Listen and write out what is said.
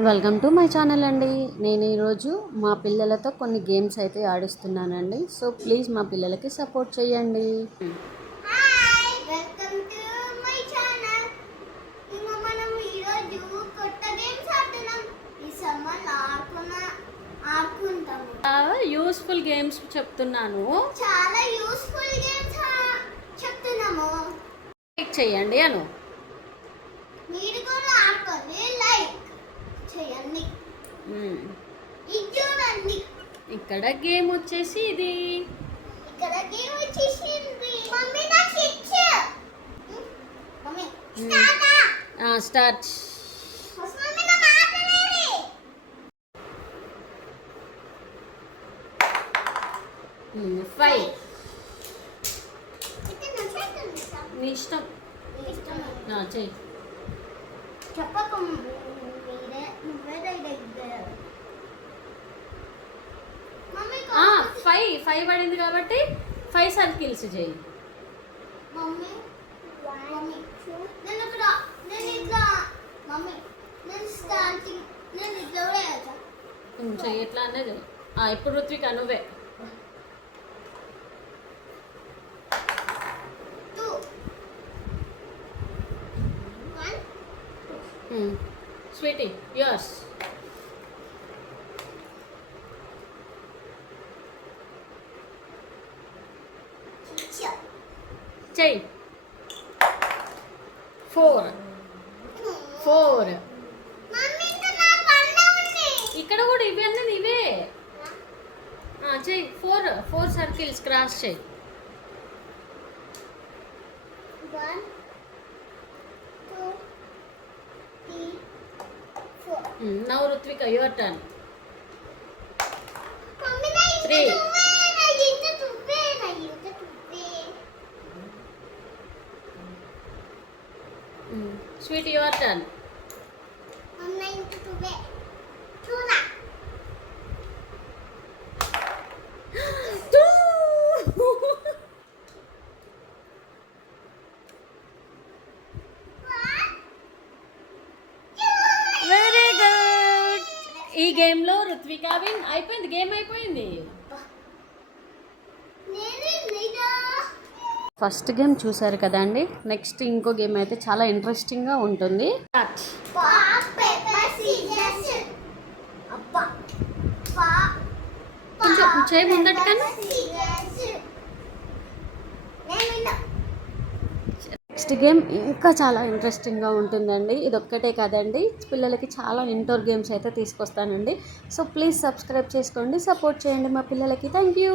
Welcome to my channel అండి. నేను ఈరోజు మా పిల్లలతో కొన్ని గేమ్స్ అయితే ఆడిస్తున్నానండి. సో ప్లీజ్ మా పిల్లలకి సపోర్ట్ చేయండి. Hi welcome to my channel. మనం ఈరోజు కొత్త గేమ్స్ ఆడుతున్నాం. ఈ సమ్మర్ ఆడుకుంటాము. యూస్ఫుల్ గేమ్స్ చెప్తున్నాను, చాలా యూస్ఫుల్ గేమ్స్ చెప్తున్నాము. లైక్ చేయండి అను. మీరు కూడా ఆడుకోండి, లైక్ చేయండి. ఇది చూడండి, ఇక్కడ గేమ్ వచ్చేసి ఇది. ఇక్కడ గేమ్ వచ్చేసింది. మమ్మీ నాకు ఇచ్చు. Mummy start. మమ్మీ నా మాట్లాడేది. 5. ఇది నా చేస్తుంది సార్. నీ ఇష్టం. చెయ్యి. చెప్పకు మీరే నువ్వే మమ్మీ 5 పడింది కాబట్టి 5 సర్కిల్స్ చేయి. మమ్మీ మమ్మీ నేను ఇక్కడ నేను ఇట్లా మమ్మీ నేను స్టార్టింగ్ నేను ఇట్లా కూడా వేయచ్చా? చెయ్యి ఎట్లా అనేది. ఇప్పుడు ఋత్విక నువ్వే. 2 1 స్వీటీ యోర్స్. చెయ్యి. 4. మమ్మీ ఇంకా నా పనిలో ఉంది. ఇక్కడ కూడా ఇవి అన్నది ఇవే. చెయ్యి. 4 సర్కిల్స్ క్రాస్ చెయ్యి. 1 2 3 4 now Ritvika your turn. Mummy నా ఇంత 3 తువ్వే నా ఇంత తువ్వే. Sweet your turn. మమ్మీ నా ఇంత తువ్వే చూడా. Very good. ఈ గేమ్లో ఋత్విక విన్ అయిపోయింది. గేమ్ అయిపోయింది. ఫస్ట్ గేమ్ చూసారు కదండి. నెక్స్ట్ ఇంకో గేమ్ అయితే చాలా ఇంట్రెస్టింగ్గా ఉంటుంది. కొంచెం చేయి ముందటి కన్నా. నెక్స్ట్ గేమ్ ఇంకా చాలా ఇంట్రెస్టింగ్గా ఉంటుందండి. ఇది ఒక్కటే కాదండి, పిల్లలకి చాలా ఇండోర్ గేమ్స్ అయితే తీసుకొస్తానండి. సో ప్లీజ్ సబ్స్క్రైబ్ చేసుకోండి, సపోర్ట్ చేయండి మా పిల్లలకి. Thank you.